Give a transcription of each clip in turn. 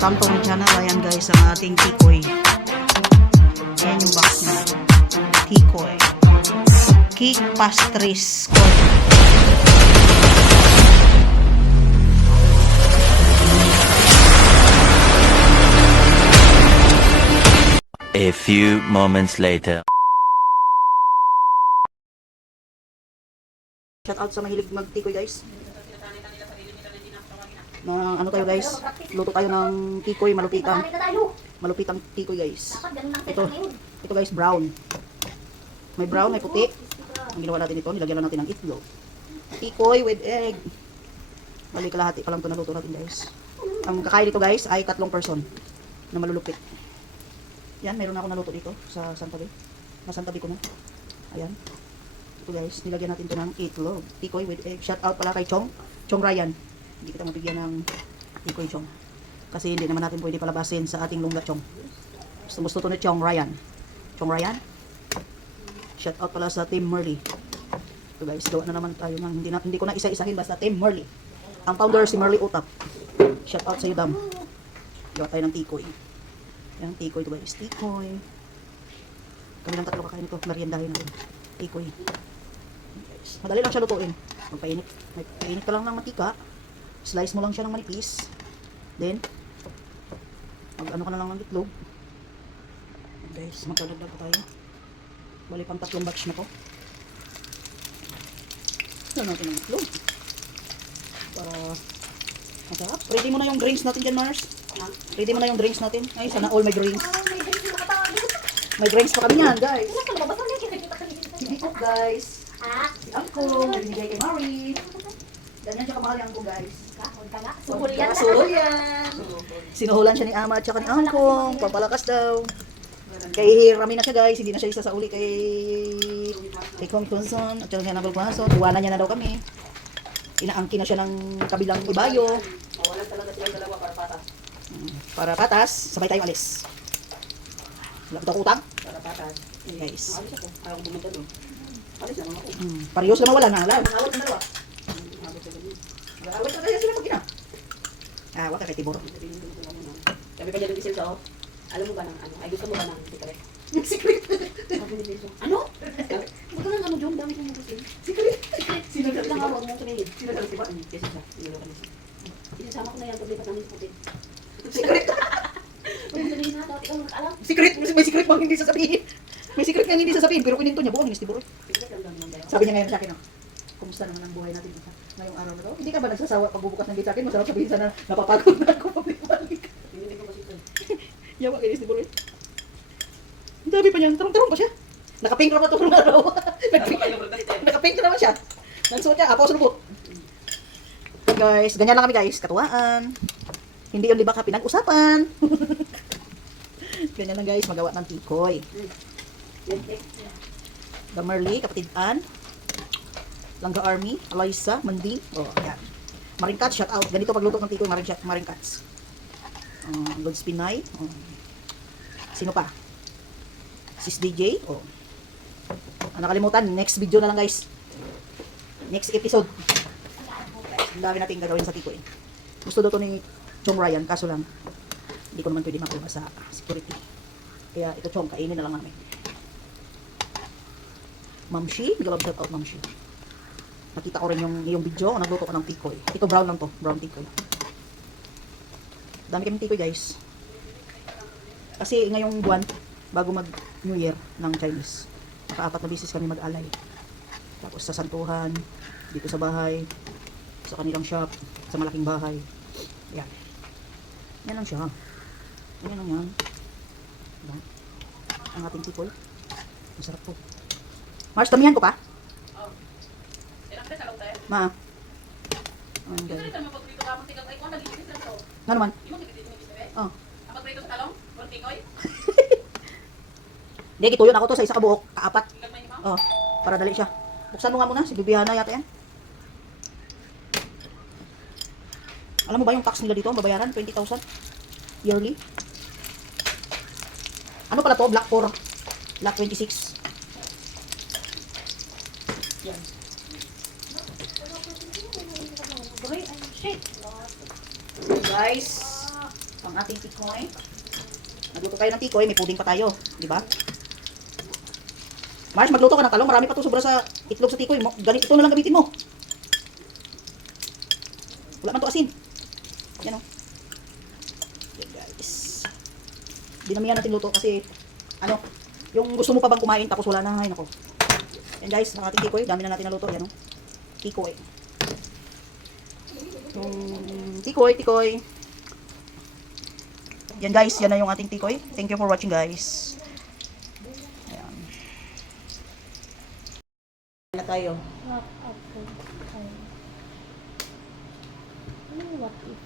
Welcome to my channel. Ayan guys, ang ating tikoy. Ayan yung box niya. Tikoy. Cake pastries. A few moments later. Shout out sa mahilig magtikoy guys. Na ano tayo guys, luto tayo ng tikoy malupitan. Malupitang tikoy guys. Ito guys, brown. May brown, may puti. Ang ginawa natin ito, nilagyan lang natin ng itlog. Tikoy with egg. Bali kalahati pa lang ito naluto natin guys. Ang kakain dito guys ay 3 person na malulupit. Yan, meron na ako naluto dito sa santabi. Nasantabi ko na. Ayan. Ito guys, nilagyan natin ito ng itlog. Tikoy with egg. Shout out pala kay Chong Ryan. Hindi kita mabigyan ng tikoy Chong. Kasi hindi naman natin pwede palabasin sa ating lungga Chong. Gusto to ni Chong Ryan. Chong Ryan. Shout out pala sa Team Merly. Ito guys, gawa na naman tayo ng hindi ko na isa-isahin basta Team Merly. Ang founder si Merly Utap. Shout out sa iyo dam. Gawa tayo ng tikoy. Yan, tikoy ito guys. Tikoy. Kami lang 3 kakain ito. Meriendahin natin. Tikoy. Guys. Madali lang siya lutuin. Magpainit. Magpainit ka lang ng mantika. Slice mo lang siya ng manipis. Then, mag-ano ka na lang ng itlog. Guys, magdadagdag pa tayo. Bali pang 3 batch na to. Ito natin ng itlog. Para masarap. Ready mo na yung drinks natin dyan, Mars. Ready mo na yung drinks natin. Ay, sana all my drinks. May drinks pa kami yan, guys. Hindi ko, guys. Si Angkong, nagbigay kay Mari. Ganyan siya kamahal yung Angkong, guys. Suhol yan. Sinuhulan siya ni Ama at saka ni Angkong. Papalakas daw. Kay Rami na siya, guys. Hindi na siya isa sa uli kay Kong Tunson. At saka kay Nabal Paso. Tuwanan niya na daw kami. Inaangkin na siya ng kabilang ibayo. Wala talaga silang dalawa para patas. Para patas, sabay tayong alis. Wala ko utang? Para patas. Guys. Alis ako. Ayaw ko bumunta doon. Alis naman ako. Parehos naman wala na. Awat na dalawa. Awat na kaya sila pag ina. Awat ka kay Tibor. Sabi pa niya ng Giselle ko, alam mo ba ng ano? Ay gusto mo ba ng secret? Secret. Sabi ni Giselle, ano? Huwag ka lang ano, Jom, dami kong gusto. Secret. Sino ka lang ako, huwag mo tumingin. Sino ka siya? Kasi siya, sinilo ka niya. Isasama ko na yan, paglipat namin sa putin. Secret. Huwag mo sabihin na, dapat ikaw alam. Secret. May secret pang hindi sasabihin. May secret nga hindi sasabihin. Pero kininto niya buong hinis Tibor. Secret lang daw naman tayo. Sabi niya ngayon sa akin, kumusta naman ang buhay natin ngayong araw na to? Hindi ka ba nagsasawa pagbubukas ng gate sa akin? Masarap sabihin sana napapagod na ako pabalik-balik. Hindi ko kasi ito. Yawa kay Miss Tibor. Ang dami pa niya. Tarong-tarong pa siya. Nakapink naman ito ng araw. Nakapink naman siya. Nagsuot niya. Apo, sulubot. Guys, ganyan lang kami guys. Katuwaan. Hindi yung libak pinag-usapan. Ganyan lang guys. Magawa ng tikoy. The Merly, kapatid Ann. Langga Army, Aloysa, Manding. Oh, yan. Maringkats, shout out. Ganito pagluto ng tikoy, Maringkats. Lods Pinay. Sino pa? Sis DJ. Oh. Nakalimutan, next video na lang guys. Next episode. Ang dami natin gagawin sa tikoy. Gusto daw to ni Chong Ryan, kaso lang hindi ko naman pwede makuha sa security. Kaya ito Chong, kainin na lang namin. Mamshi, bigla shout out Mamshi. Nakita ko rin yung video, nagluto ko ng tikoy. Ito brown lang to, brown tikoy. Dami kaming tikoy guys. Kasi ngayong buwan, bago mag New Year ng Chinese, naka-4 na beses kami mag-alay. Tapos sa santuhan, dito sa bahay, sa kanilang shop, sa malaking bahay. Yan. Yan lang siya. Yan lang yan. Diba? Ang ating tikoy. Masarap po. Mars, tamihan ko pa? Ma. Ang ganda. Ano naman? Oh. Hindi, gituyon ako to sa isa kabuok, kaapat. Oh, para dali siya. Buksan mo nga muna, sibibihan na yata yan. Alam mo ba yung tax nila dito, ang babayaran? 20,000 yearly. Ano pala to? Black 4. Black 26. Yan. Guys, ang ating tikoy. Nagluto tayo ng tikoy, may puding pa tayo. Di ba? Mars, magluto ka ng talong. Marami pa to sobra sa itlog sa tikoy. Ito na lang gamitin mo. Wala man to asin. Yan o. Okay, guys. Dinamihan natin luto kasi, ano, yung gusto mo pa bang kumain tapos wala na. Ay, nako. Yan guys, ang ating tikoy. Dami na natin naluto. Yan o. Tikoy. Yung tikoy. Yan guys, yan na yung ating tikoy. Thank you for watching guys. Ayan. Na tayo. What if?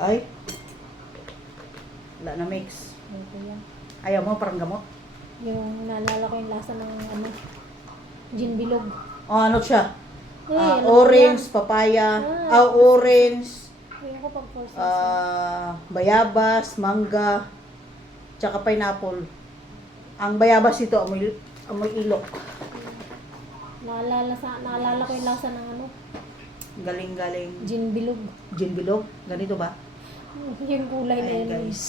Ay. Wala na mix. Ito yan. Ayaw mo, parang gamot. Yung naalala ko yung lasa ng ano, gin bilog. Oh, ano siya? Ano Orange, yan? papaya, Ah, orange, Ayun ko pag first bayabas, mangga, tsaka pineapple. Ang bayabas ito, amoy ilok. Naalala ko yung lasa ng ano, Galing-galing. gin bilog. Gin bilog. Ganito ba? Yung kulay na Ayan yun. guys.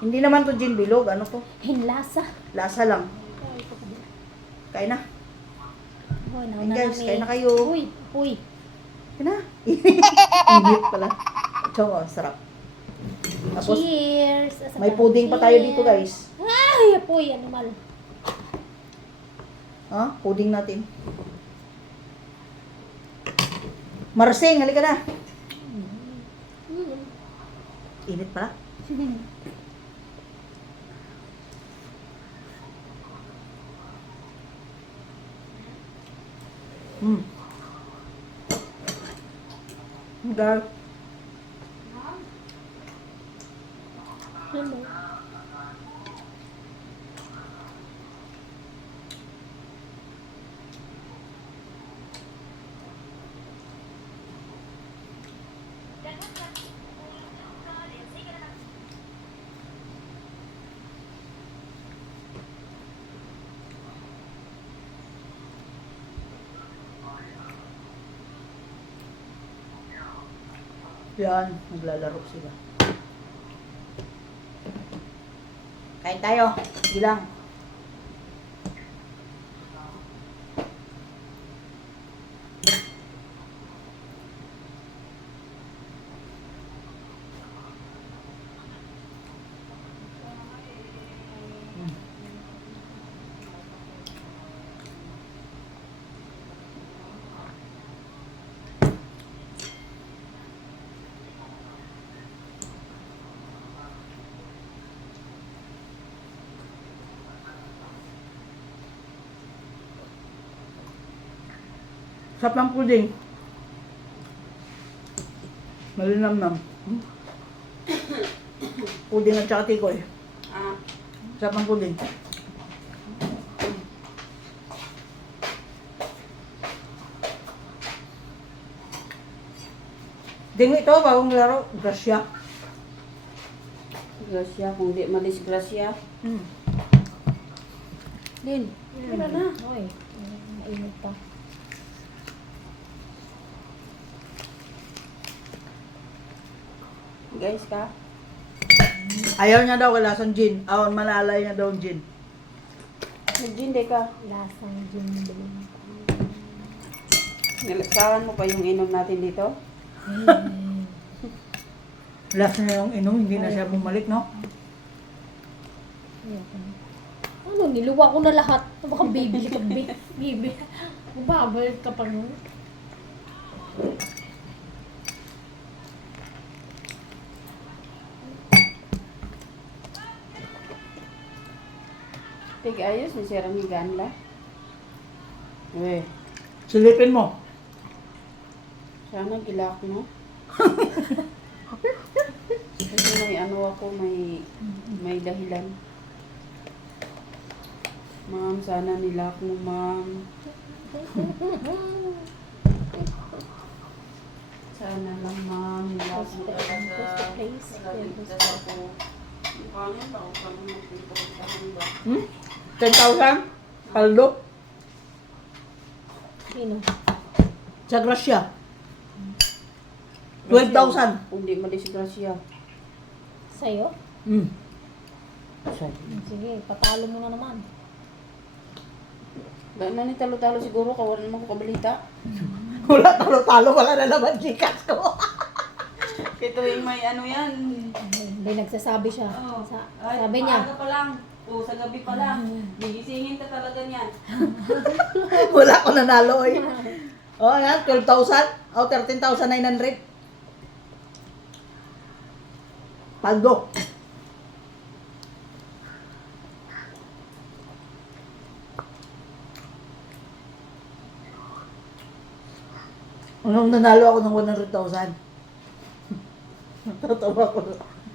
Hindi naman to gin bilog. Ano to? Yung lasa. Lasa lang. Kain na. Oh, Ayan guys, kain na kayo. Uy. Kain na. Init pala. Tsaka, sarap. Tapos, Cheers! may puding pa tayo dito guys. Ay, apoy, animal. Puding natin. Marsing, halika na. Init pala. Dar. Ano? Yan, naglalaro sila. Kain tayo. Bilang. Sarap ng puding. Malinamnam. Puding at saka tikoy. Sarap ng puding. Ding ito, bagong laro. Gracia. Grasya, kung di madisgrasya. Din, tira na. Uy, mainit pa. Guys ka. Ayaw niya daw kalasang gin. Malalay niya daw ang gin. Nag-gin ka. Lasang gin bilog. Nilaksawan mo pa yung inom natin dito? Last na yung inom, hindi na siya bumalik, no? Ayoko na. Ano, niluwa ko na lahat. Baka bibili ka, bibi. Babalik ka pa nun. Tig ayos, ni Sirang Higanla. Silipin mo. Sana gilak mo. Kasi may ano ako, may dahilan. Ma'am, sana nilak mo, ma'am. Sana lang, ma'am, nilak mo talaga. Post the place. Nalaligtas ako. Pangin ba ako kami magpito sa hangga? 10,000? Paldo? Sino? Sa Gracia. 12,000. Hindi madisgrasya. Sa'yo? Hmm. Sige, patalo mo na naman. Dahil man ni talo-talo siguro, kawan naman ko kabalita. Wala talo-talo, wala na naman Gcash ko. Ito yung may ano yan. Hindi, nagsasabi siya. Oh. Sabi niya, Maaga pa lang. O sa gabi pa lang. Gigisingin ka talaga niyan. Wala ko nanalo eh. Oh, yan, 12,000. Oh, 13,900. Paldo. Anong nanalo ako ng 100,000? Tatawa ko.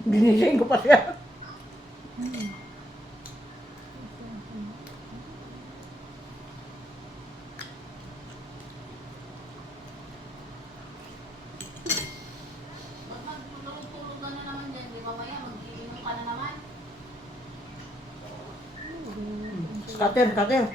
Ginising ko pa siya. Tulog na naman dyan. Di mamaya mag-iinom ka na naman. Kater, kater.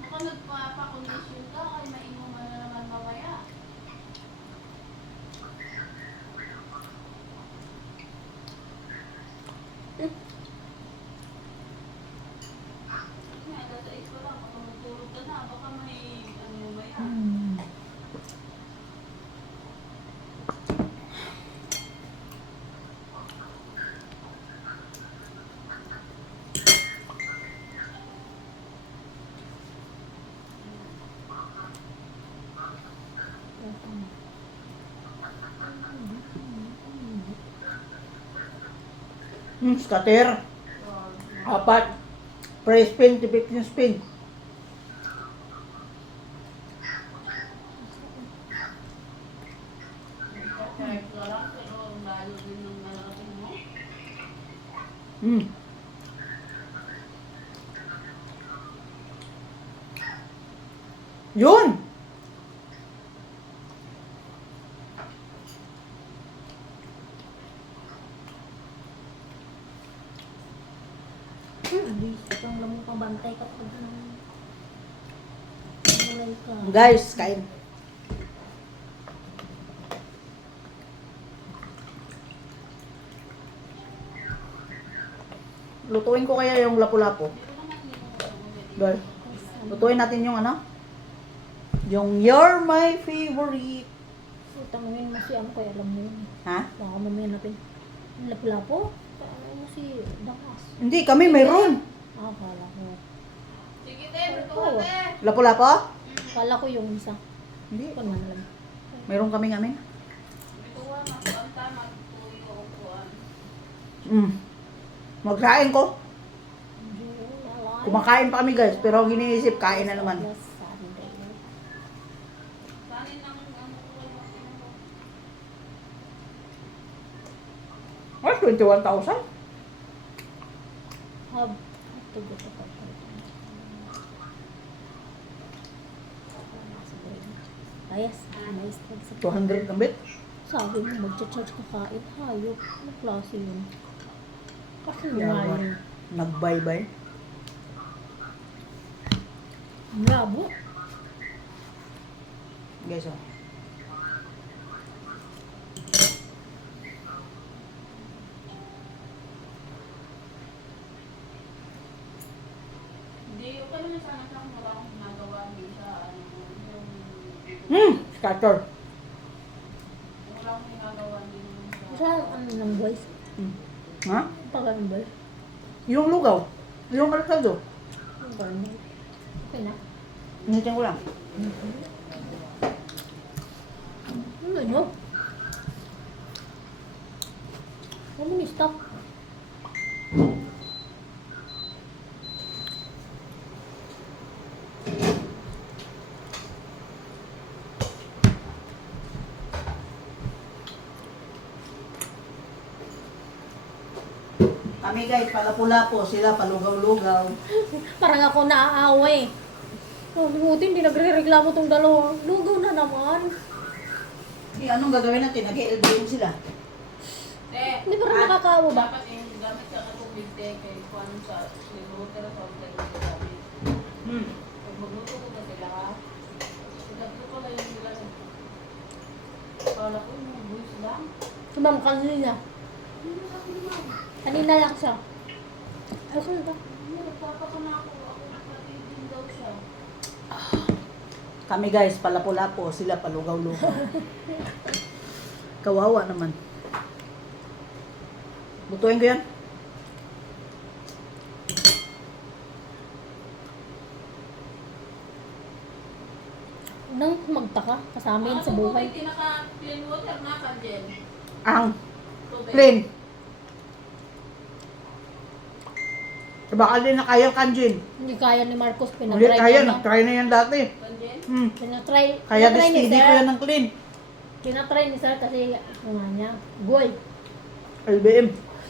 Baka nagpapakondisyon ka, ay mainuman na naman mamaya. Alas 6 pa lang, baka magtulog ka na, baka may ano mamaya. Scatter. 4. Press spin, tipik yung spin. Kahit ka lang, pero ang layo din ng narating mo. Hmm. Yun! Isang lamang pabantay ka pag mulay ka. Guys, kain. Lutuin ko kaya yung lapu-lapu. Guys, lutuin natin yung ano? Yung you're my favorite. Tanungin mo si ano kaya alam mo yun. Ha? Baka mamaya natin. Lapu-lapo? Tanungin mo si Dakas. Hindi, kami mayroon. Kala ko. Sige, te, lutuhan, te. Lapu-lapu? Kala ko yung isa. Hindi. Kung man alam. Mayroon kaming amin. Lutuhan, magkuhan, magtuyo, kuhan. Magkain ko. Kumakain pa kami guys, pero ang iniisip, kain na naman. Kanin ng ano ko kayo. Ay, 21,000? Hab. Tugot ako. Ayas. Ayas. 200 ang bit. Sabi mo, magcha-charge ka kain. Hayop. Ano klase yun? Kasi Yawa. mahal. Nag-bye-bye. Labo. Guys, oh. Hindi, okay naman sana siya kung wala akong ginagawa din sa ano, yung Scatter. wala akong ginagawa din sa Saan ano ng boys? Ha? Pagano ba? Yung lugaw. Yung kalsado. Yung parang okay na. Initin ko lang. Ano yun? Ano ni stop? Kami guys, palapu-lapo. Sila palugaw-lugaw. Parang ako naaaway. Oh, buti hindi nagre-reklamo tong dalawa. Lugaw na naman. Eh, anong gagawin natin? Nag-LBM sila. Te, Hindi ba rin nakakaawa ba? dapat yung gamit ka katubig, te. kay Juan sa Limuter sa hotel ko sabi. Pag magluto ko na sila ha. Tatlo ko na yung nila. Kala ko yung buwis lang. Si ma'am kanina. Kanina lang siya. Ano ka na ba? Nagpapaka na ako. Ako kapatid din daw siya. Kami guys, palapo-lapo, sila palugaw-lugaw. Kawawa naman. Butuin ko yan. Nang magtaka kasama yun sa buhay. Ano tinaka-clean water na ka, Jen? Ang Tubig. plain. Baka din na kaya kanjin. Hindi kaya ni Marcos, Hindi pinatry kaya, niya. nag-try na yan dati. Kan, Jen? Pinatry. Kaya pinatry ni destiny ko Sir. yan ng clean. Pinatry ni Sir kasi ano nga niya. Goy. LBM.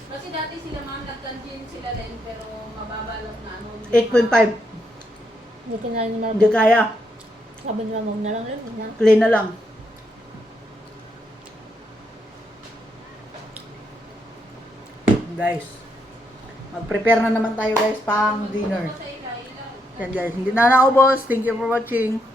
Kasi dati sila mga nag-canteen sila rin, pero mababa lang na ano. 8.5. Hindi kinaya ni Hindi Marcos. kaya. Sabi nila, huwag na lang rin. Huwag na. Clean na lang. Guys, mag-prepare na naman tayo guys pang dinner. Sa ila, Yan guys, hindi na naubos. Thank you for watching.